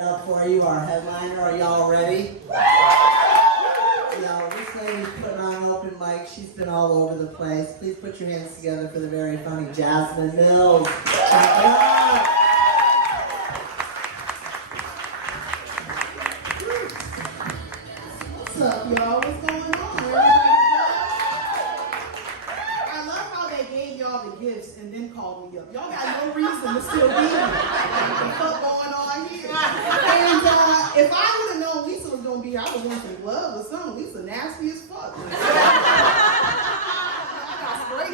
Up for you, our headliner. Are y'all ready? Yo, this lady's putting on open mic. She's been all over the place. Please put your hands together for the very funny Jasmine Mills. Check it out. What's up, y'all? What's going on? Everybody good? I love how they gave y'all the gifts and then called me up. Y'all got no reason to still be here. What the fuck going on here? And if I would have known Lisa was gonna be here, I would want some gloves or something. Lisa nasty as fuck. I got spray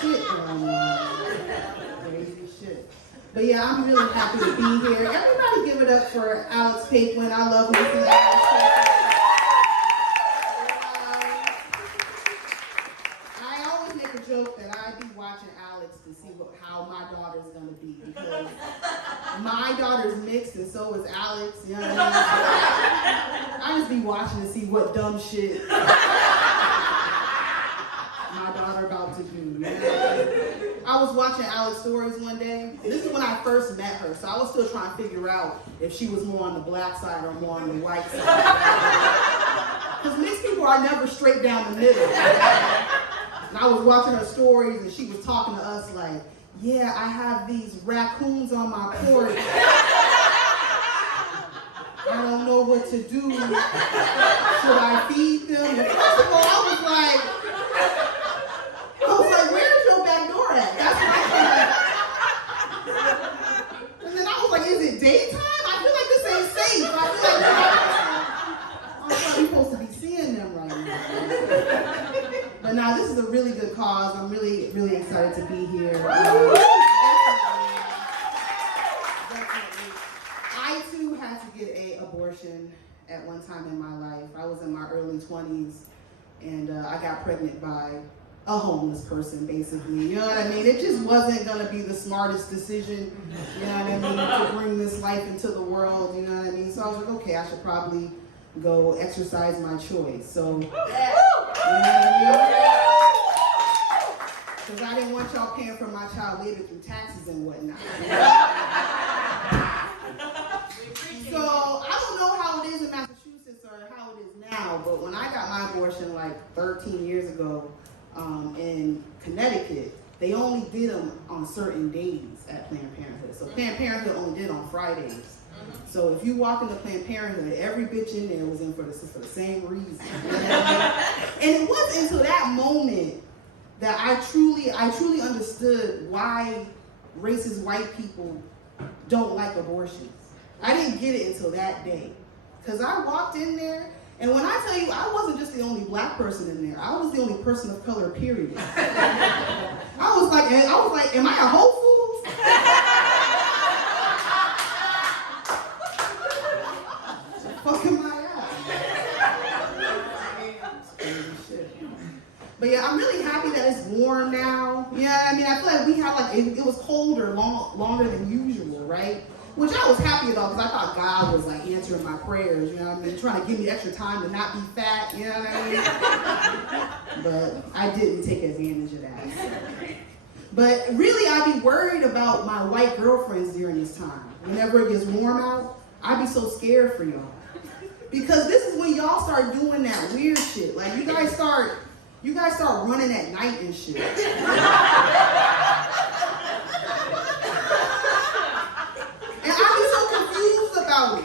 shit going on. Crazy shit. But yeah, I'm really happy to be here. Everybody give it up for Alex Paquin. I love listening to Alex Paquin. I always make a joke that I be watching Alex to see how my daughter's gonna be, because my daughter's mixed and so is Alex. You know what I mean? I just be watching to see what dumb shit my daughter about to do. You know? I was watching Alex's stories one day. This is when I first met her, so I was still trying to figure out if she was more on the black side or more on the white side. Because mixed people are never straight down the middle. And I was watching her stories, and she was talking to us like, yeah, I have these raccoons on my porch. I don't know what to do. Should I feed them? And first of all, I was like, where's your back door at? That's my thing. And then I was like, is it daytime? I feel like this ain't safe. I feel like we're supposed to be seeing them right now. But now this is a really good cause. I'm really, really excited to be here. I too had to get an abortion at one time in my life. I was in my early 20s, and I got pregnant by a homeless person, basically. You know what I mean? It just wasn't gonna be the smartest decision, you know what I mean, to bring this life into the world, you know what I mean? So I was like, okay, I should probably go exercise my choice. So, you know what I mean? Because I didn't want y'all paying for my child labor through taxes and whatnot. So I don't know how it is in Massachusetts or how it is now, but when I got my abortion like 13 years ago, in Connecticut, they only did them on certain days at Planned Parenthood. So Planned Parenthood only did on Fridays. So if you walk into Planned Parenthood, every bitch in there was in for the same reason. And it wasn't until that moment that I truly understood why racist white people don't like abortions. I didn't get it until that day. Because I walked in there, and when I tell you, I wasn't just the only black person in there. I was the only person of color, period. I was like, am I a Whole Foods? Fuck am I at? But yeah, I'm really happy that it's warm now. Yeah, I mean, I feel like we had like, it was colder longer than usual, right? Which I was happy about, because I thought God was like answering my prayers, you know what I mean? Trying to give me extra time to not be fat, you know what I mean? But I didn't take advantage of that. But really, I'd be worried about my white girlfriends during this time. Whenever it gets warm out, I'd be so scared for y'all. Because this is when y'all start doing that weird shit. Like you guys start running at night and shit. And I be so confused about it.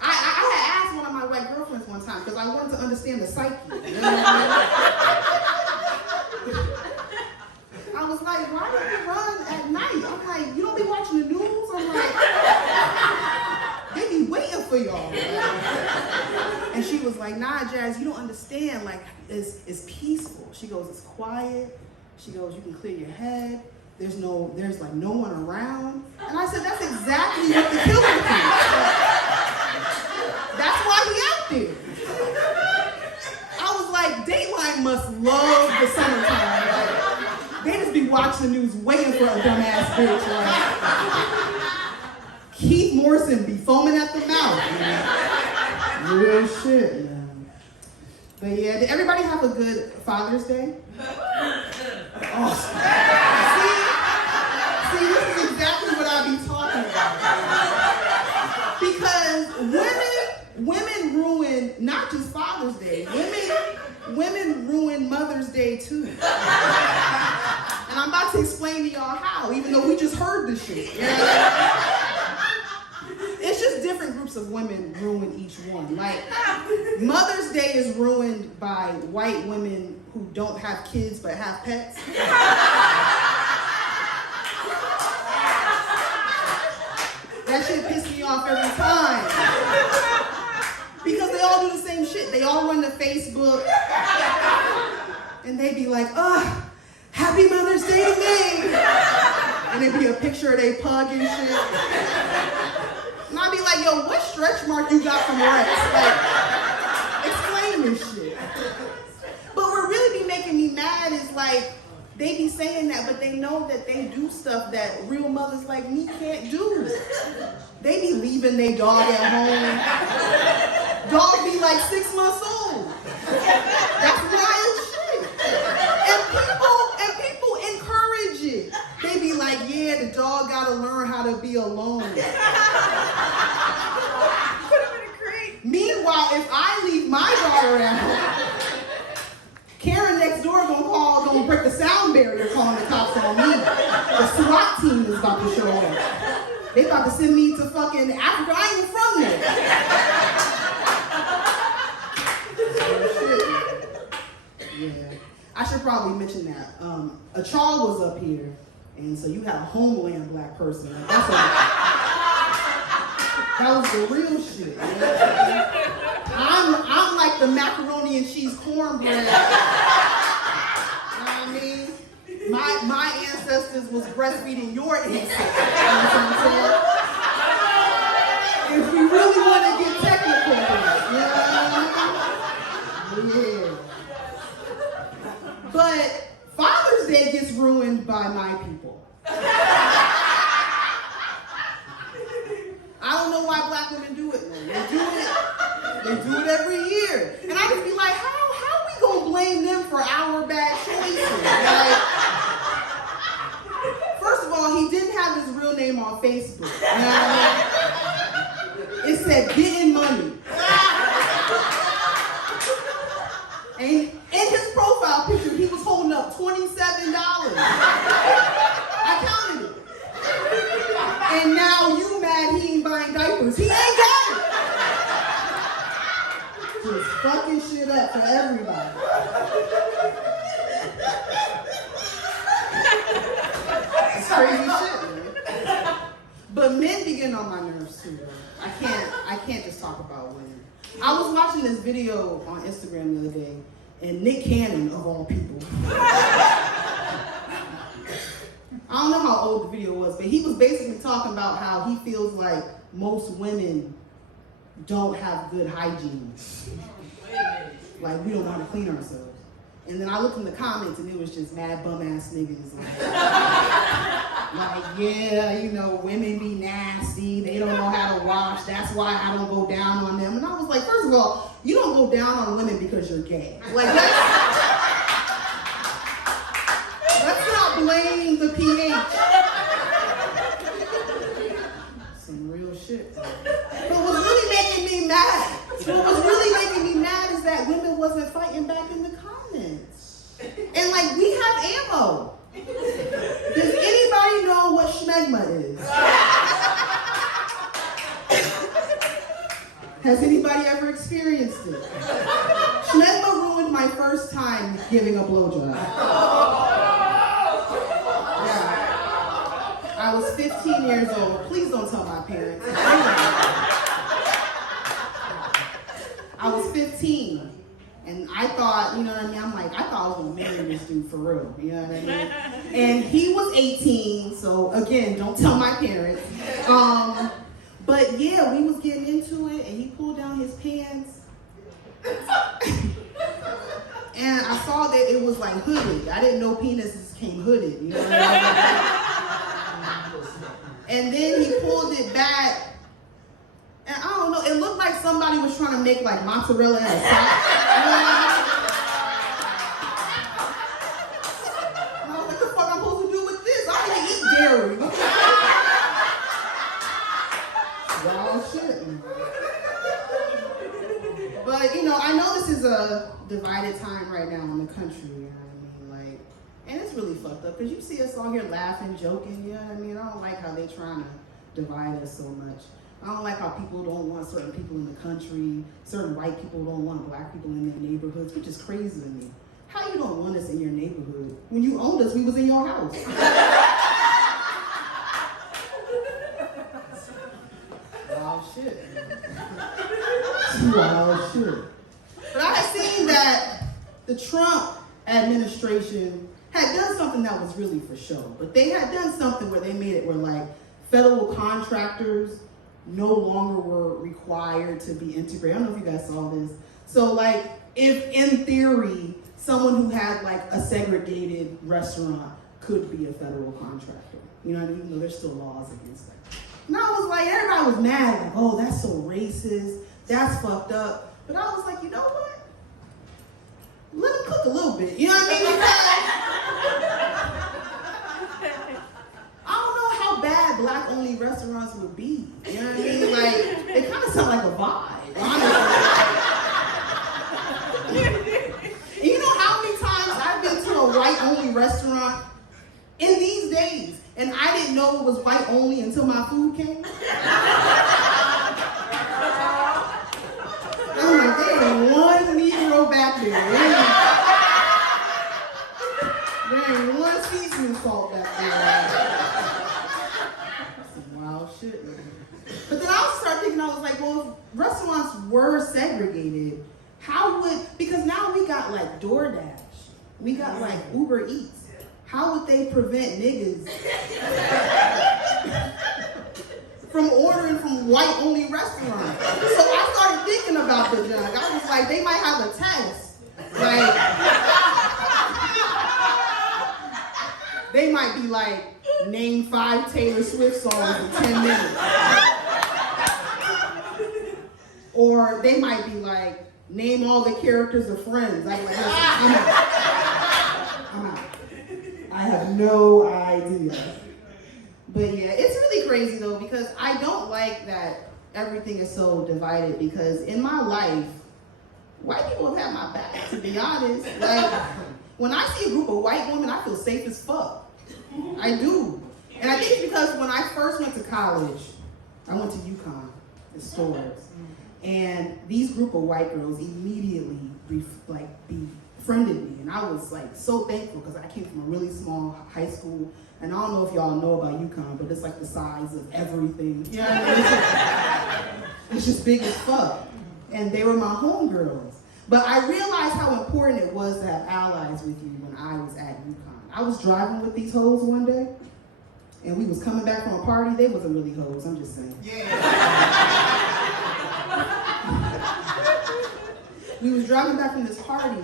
I had asked one of my white girlfriends one time because I wanted to understand the psyche. You know what I mean? I was like, why do you run at night? I'm like, you don't be watching the news? I'm like, they be waiting for y'all. And she was like, nah, Jazz, you don't understand. Like, it's peaceful. She goes, it's quiet. She goes, you can clear your head. There's like no one around. And I said, that's exactly what the killer thinks. That's why we out there. I was like, Dateline must love the summertime. Like, they just be watching the news waiting for a dumbass bitch. Like, Keith Morrison be foaming at the mouth. Real shit, man. But yeah, did everybody have a good Father's Day? too. And I'm about to explain to y'all how, even though we just heard this shit. You know? It's just different groups of women ruin each one. Like, Mother's Day is ruined by white women who don't have kids but have pets. That shit pissed me off every time. Because they all do the same shit. They all run to Facebook and they be like, happy Mother's Day to me. And it'd be a picture of they pug and shit. And I'd be like, yo, what stretch mark you got from Rex? Like, explain this shit. But what really be making me mad is like, they be saying that, but they know that they do stuff that real mothers like me can't do. They be leaving their dog at home. Dog be like 6 months old. That's wild shit. And people encourage it. They be like, yeah, the dog gotta learn how to be alone. Put him in a crate. Meanwhile, if I leave my daughter at home, Karen next door gonna break the sound barrier calling the cops on me. The SWAT team is about to show up. They about to send me to fucking Africa. I ain't from there. Yeah. I should probably mention that. A child was up here, and so you had a homeland black person. Like, that was the real shit. You know? I'm like the macaroni and cheese cornbread. You know what I mean? My ancestors was breastfeeding your ancestors. You know what I'm saying? If we really want to get technical, you know? Yeah. But Father's Day gets ruined by my people. I don't know why black women do it, man. They do it every year. And I just be like, how we gonna blame them for our bad choices? Like, first of all, he didn't have his real name on Facebook. You know what I mean? It said getting money. And in his profile picture, he was holding up $27. I counted it. And now you mad he ain't buying diapers. He ain't got it. Just fucking shit up for everybody. It's crazy shit, man. But men be getting on my nerves too, though. I can't just talk about women. I was watching this video on Instagram the other day, and Nick Cannon, of all people. I don't know how old the video was, but he was basically talking about how he feels like most women don't have good hygiene. Like, we don't want to clean ourselves. And then I looked in the comments and it was just mad bum ass niggas. Like, yeah, you know, women be nasty. They don't know how to wash. That's why I don't go down on them. And I was like, first of all, you don't go down on women because you're gay. Like, let's not blame the pH. Some real shit. But what's really making me mad, is that women wasn't fighting back in the comments. And like, we have ammo. Does anybody know what schmegma is? Has anybody ever experienced it? Schmegma ruined my first time giving a blowjob. Yeah. I was 15 years old. Please don't tell my parents. I was 15. And I thought, you know what I mean? I'm like, I thought I was gonna marry this dude for real. You know what I mean? And he was 18, so again, don't tell my parents. But yeah, we was getting into it, and he pulled down his pants. And I saw that it was like hooded. I didn't know penises came hooded, you know what I mean? And then he pulled it back. And I don't know, it looked like somebody was trying to make like mozzarella and a sock. You know what I mean? And I was like, what the fuck I'm supposed to do with this? I don't even eat dairy. Wild shit. But you know, I know this is a divided time right now in the country, you know what I mean? really fucked up because you see us all here laughing, joking, you know what I mean? I don't like how they trying to divide us so much. I don't like how people don't want certain people in the country, certain white people don't want black people in their neighborhoods, which is crazy to me. How you don't want us in your neighborhood? When you owned us, we was in your house. Wild shit. Wild shit. But I had seen that the Trump administration had done something that was really for show. But they had done something where they made it where like federal contractors no longer were required to be integrated. I don't know if you guys saw this. So like if in theory, someone who had like a segregated restaurant could be a federal contractor. You know what I mean? Even though there's still laws against that. And I was like, everybody was mad, like, oh, that's so racist, that's fucked up. But I was like, you know what? Let them cook a little bit. You know what I mean? I don't know how bad black-only restaurants would be. You know what I mean? Like, it kind of sounds like a vibe, honestly. And you know how many times I've been to a white-only restaurant in these days, and I didn't know it was white-only until my food came? I'm like, there ain't one Negro back there. There ain't one seasoning salt back there. Some wild shit, man. But then I also started thinking, I was like, well, if restaurants were segregated, how would, because now we got like DoorDash, we got like Uber Eats. How would they prevent niggas from ordering from white-only restaurants? So I started thinking about the junk. I was like, they might have a test. Like, they might be like, name 5 Taylor Swift songs in 10 minutes. Or they might be like, name all the characters of Friends. I'm like, I'm out. I have no idea. But yeah, it's really crazy though, because I don't like that everything is so divided, because in my life, white people have had my back, to be honest. Like, when I see a group of white women, I feel safe as fuck. I do. And I think it's because when I first went to college, I went to UConn, the stores, and these group of white girls immediately befriended me, and I was like so thankful because I came from a really small high school, and I don't know if y'all know about UConn, but it's like the size of everything. You know what I mean? It's just big as fuck, and they were my homegirls. But I realized how important it was to have allies with you when I was at UConn. I was driving with these hoes one day, and we was coming back from a party. They wasn't really hoes, I'm just saying. Yeah. We was driving back from this party,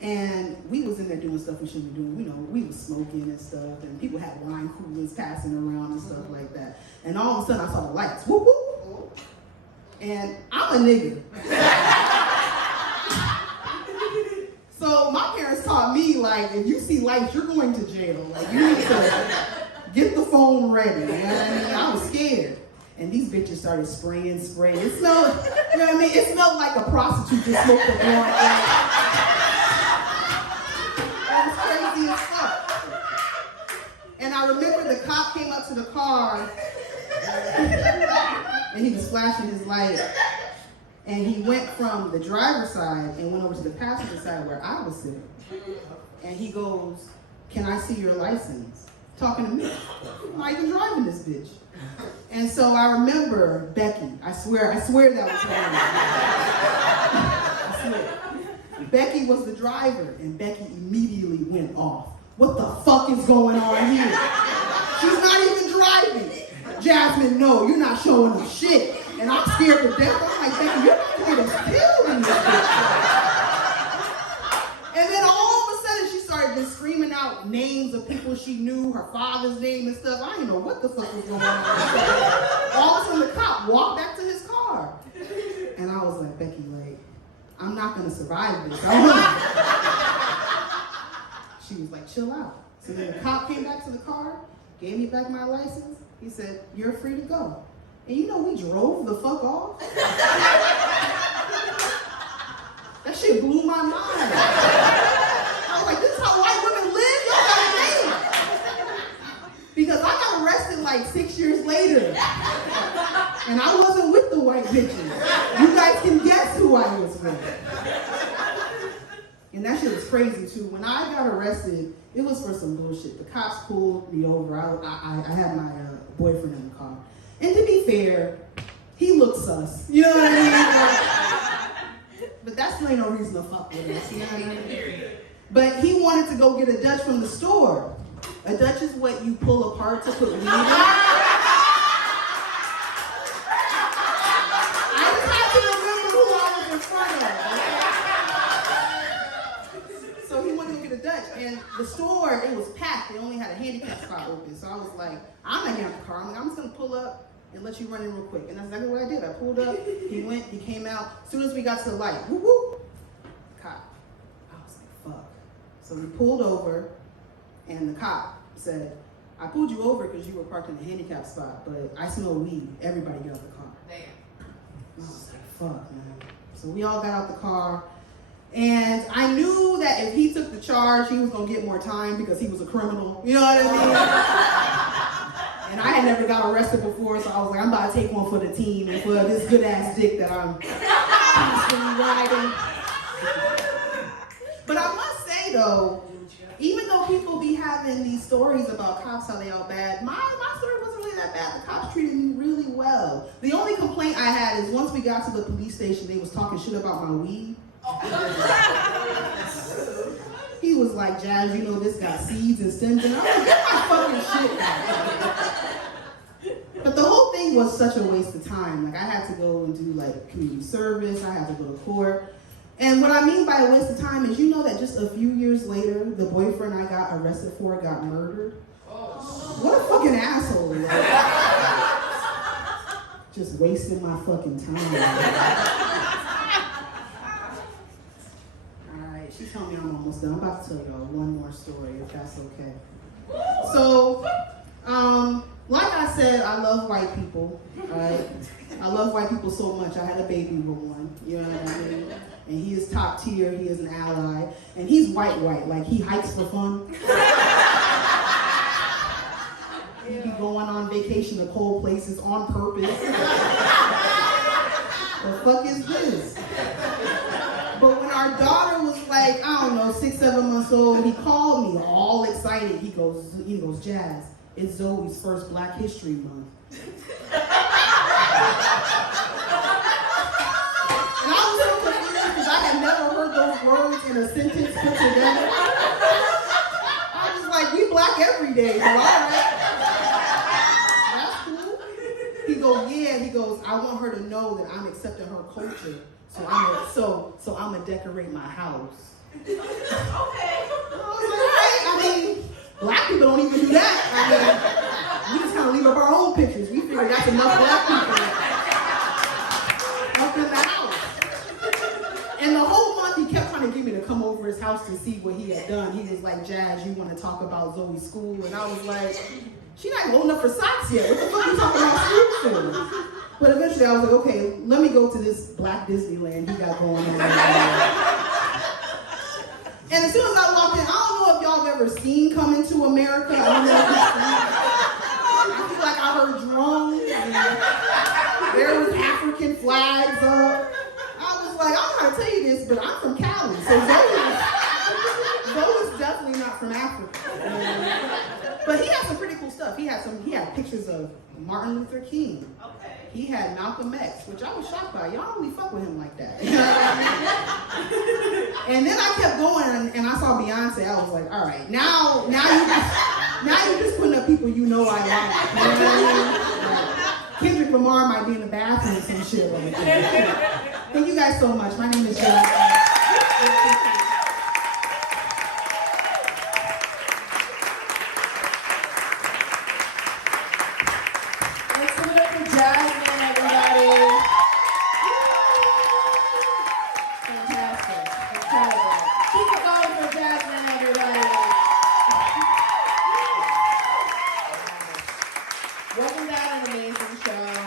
and we was in there doing stuff we shouldn't be doing. You know, we was smoking and stuff, and people had wine coolers passing around and stuff like that. And all of a sudden, I saw the lights. Whoop, whoop. And I'm a nigga. So my parents taught me, like, if you see lights, you're going to jail. Like, you need to get the phone ready. You know what I mean? I was scared. And these bitches started spraying. It smelled, you know what I mean? It smelled like a prostitute just smoked a blunt. That was crazy as fuck. And I remember the cop came up to the car, and he was flashing his light. And he went from the driver's side and went over to the passenger side where I was sitting. And he goes, "Can I see your license?" Talking to me. I'm not even driving this bitch. And so I remember Becky. I swear that was her name. I swear. Becky was the driver, and Becky immediately went off. What the fuck is going on here? She's not even driving. Jasmine, no, you're not showing us shit. And I'm scared to death. I'm like, Becky, you're not going to get us killed in this bitch. And then all of a sudden, she started just screaming out names of people she knew, her father's name and stuff. I didn't know what the fuck was going on. All of a sudden, the cop walked back to his car. And I was like, Becky, like, I'm not going to survive this. She was like, chill out. So then the cop came back to the car, gave me back my license. He said, you're free to go. And you know, we drove the fuck off. That shit blew my mind. I was like, this is how white women live? Y'all gotta like 6 years later. And I wasn't with the white bitches. You guys can guess who I was with. And that shit was crazy too. When I got arrested, it was for some bullshit. The cops pulled me over. I had my boyfriend in the car. And to be fair, he looked sus. You know what I mean? But that still ain't no reason to fuck with us. You know what I mean? But he wanted to go get a Dutch from the store. A Dutch is what you pull apart to put weed in. I just have to remember who I was in front of. So he wanted to go get a Dutch. And the store, it was packed. They only had a handicap spot open. So I was like, I'm not getting out the car. I'm like, I'm just going to pull up and let you run in real quick. And that's exactly what I did. I pulled up. He went. He came out. As soon as we got to the light, whoop, whoop, cop. I was like, fuck. So we pulled over. And the cop said, I pulled you over because you were parked in a handicap spot, but I smell weed. Everybody get out the car. Damn. And I was like, fuck, man. So we all got out the car. And I knew that if he took the charge, he was going to get more time because he was a criminal. You know what I mean? And I had never got arrested before, so I was like, I'm about to take one for the team and for this good-ass dick that I'm constantly riding. But I must say, though, even though people be having these stories about cops, how they all bad, my story wasn't really that bad. The cops treated me really well. The only complaint I had is once we got to the police station, they was talking shit about my weed. He was like, Jazz, you know this got seeds and stems, and I was like, get my fucking shit back. But the whole thing was such a waste of time. Like, I had to go and do like community service, I had to go to court. And what I mean by a waste of time is, you know that just a few years later, the boyfriend I got arrested for got murdered? What a fucking asshole. Like, just wasting my fucking time. Alright, she's telling me I'm almost done. I'm about to tell y'all one more story, if that's okay. So, like I said, I love white people, right? I love white people so much, I had a baby with one, you know what I mean? And he is top tier, he is an ally, and he's white, like he hikes for fun. He be going on vacation to cold places on purpose. The fuck is this? But when our daughter was like, I don't know, 6, 7 months old, he called me all excited. He goes, Jazz, it's Zoe's first Black History Month. Words in a sentence put together. I was like, we Black every day, but all right. That's cool. He goes, yeah. He goes, I want her to know that I'm accepting her culture, so I'm gonna decorate my house. Okay. I was like, all right. I mean, Black people don't even do that. I mean, we just kind of leave up our own pictures. We figure that's enough Black people up in the house. And the whole month he kept trying to get me to come over his house to see what he had done. He was like, Jazz, you want to talk about Zoe's school? And I was like, she not old enough for socks yet. What the fuck are you talking about school for? But eventually I was like, okay, let me go to this Black Disneyland he got going on. And as soon as I walked in, I don't know if y'all have ever seen Coming to America. I don't know if you've seen it. I feel like I heard drums. And there was African flags up. Like, I'm trying to tell you this, but I'm from Cali, so Zoe is definitely not from Africa. But he had some pretty cool stuff. He had pictures of Martin Luther King. Okay. He had Malcolm X, which I was shocked by. Y'all don't really fuck with him like that. You know what I mean? And then I kept going, and I saw Beyonce. I was like, all right, now you're just putting up people you know I like. You know what I mean? Like, Kendrick Lamar might be in the bathroom or some shit like that. Thank you guys so much. My name is Jasmine. Let's give it up for Jasmine, everybody. Fantastic. Incredible. Keep it going for Jasmine, everybody. Wasn't that an amazing show?